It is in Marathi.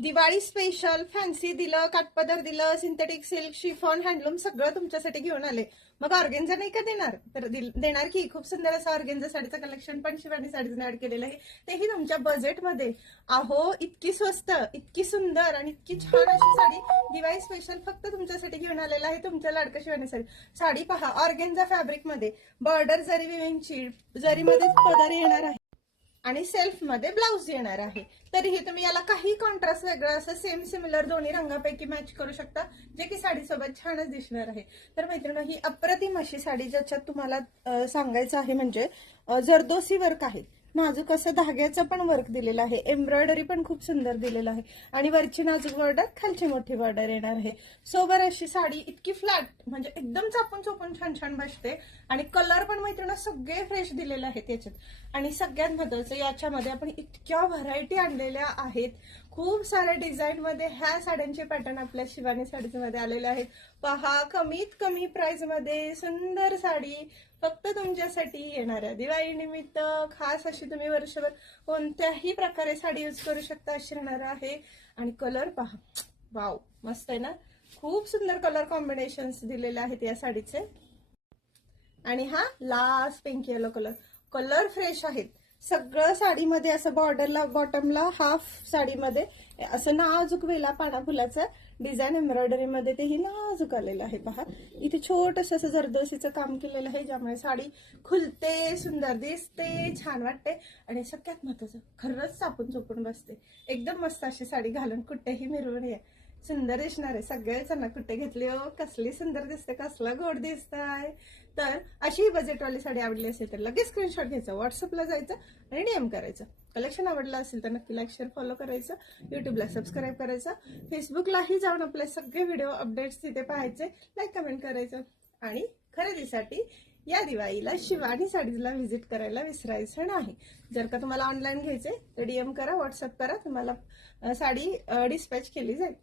दिवाळी स्पेशल फॅन्सी दिलं, काठपदर दिलं, सिंथेटिक सिल्क, शिफॉन, हँडलूम सगळं तुमच्यासाठी घेऊन आले. मग ऑर्गेन्झा नाही का देणार? तर देणार की. खूप सुंदर असं ऑर्गेन्झा साडीचं कलेक्शन पण शिवानी साडीजने ऍड केलेलं आहे, तेही तुमच्या बजेटमध्ये. अहो, इतकी स्वस्त, इतकी सुंदर आणि इतकी छान अशी साडी दिवाळी स्पेशल फक्त तुमच्यासाठी घेऊन आलेला आहे तुमच्या लाडका शिवानी साडी. साडी पहा, ऑर्गेन्झा फॅब्रिक मध्ये बॉर्डर जरी विविंगची जरीमध्येच पदर येणार आहे आणि सेल्फ मध्ये ब्लाउज येणार आहे. तरीही तुम्ही याला काही कॉन्ट्रास्ट वेगळं असं सेम सिमिलर दोन्ही रंगापैकी मॅच करू शकता, जे की साडीसोबत छानच दिसणार आहे. तर मैत्रिणी, ही अप्रतिम अशी साडी ज्याच्यात तुम्हाला सांगायचं आहे म्हणजे जरदोसी वर्क आहे, नाजूक असं धाग्याचं पण वर्क दिलेलं आहे, एम्ब्रॉयडरी पण खूप सुंदर दिलेलं आहे आणि वरची नाजूक बॉर्डर, खालची मोठी बॉर्डर येणार आहे. सोबर अशी साडी इतकी फ्लॅट म्हणजे एकदम चापून चोपून छान छान बसते आणि कलर पण मैत्रिणी सगळे फ्रेश दिलेले आहेत याच्यात. आणि सगळ्यात महत्वाचं, याच्यामध्ये आपण इतक्या व्हरायटी आणलेल्या आहेत, खूप साऱ्या डिझाईन मध्ये ह्या साड्यांचे पॅटर्न आपल्या शिवानी साडीज मध्ये आलेले आहेत. पहा, कमीत कमी प्राइस मध्ये सुंदर साडी फक्त तुमच्यासाठी येणाऱ्या दिवाळी निमित्त खास अशी तुम्ही वर्षभर कोणत्याही प्रकारे साडी यूज करू शकता अशी राहणार आहे. आणि कलर पहा, वाव, मस्त आहे ना. खूप सुंदर कलर कॉम्बिनेशन्स दिलेले आहेत या साडीचे. आणि हा last pink yellow colour, colour fresh आहेत सगळं साडीमध्ये. असं बॉर्डरला बॉटमला हाफ साडीमध्ये असं नाजूक वेला पाना फुलाचं डिझाईन एम्ब्रॉयडरी मध्ये तेही नाजूक आलेलं आहे. पहा, इथे छोटस असं जरदोसीचं काम केलेलं आहे, ज्यामुळे साडी खुलते, सुंदर दिसते, छान वाटते आणि सगळ्यात महत्वाचं, खरंच चापून चोपून बसते. एकदम मस्त अशी साडी घालून कुठेही मिरवून ये, सुंदर दिसणार आहे. सगळेच ना, कुठे घेतली हो, कसली सुंदर दिसते, कसला गोड दिसताय. तर अशी बजेटवाली साडी आवडली असेल तर लगेच स्क्रीनशॉट घ्यायचा, व्हॉट्सअपला जायचं आणि डीएम करायचं. कलेक्शन आवडलं असेल तर नक्की लाईक, शेअर, फॉलो करायचं. युट्यूबला सबस्क्राईब करायचं. फेसबुकलाही जाऊन आपले सगळे व्हिडिओ अपडेट्स तिथे पाहायचे, लाईक, कमेंट करायचं. आणि खरेदीसाठी या दिवाळीला शिवानी साडीजला व्हिजिट करायला विसरायचं नाही. जर का तुम्हाला ऑनलाईन घ्यायचे तर डीएम करा, व्हॉट्सअप करा, तुम्हाला साडी डिस्पॅच केली जाईल.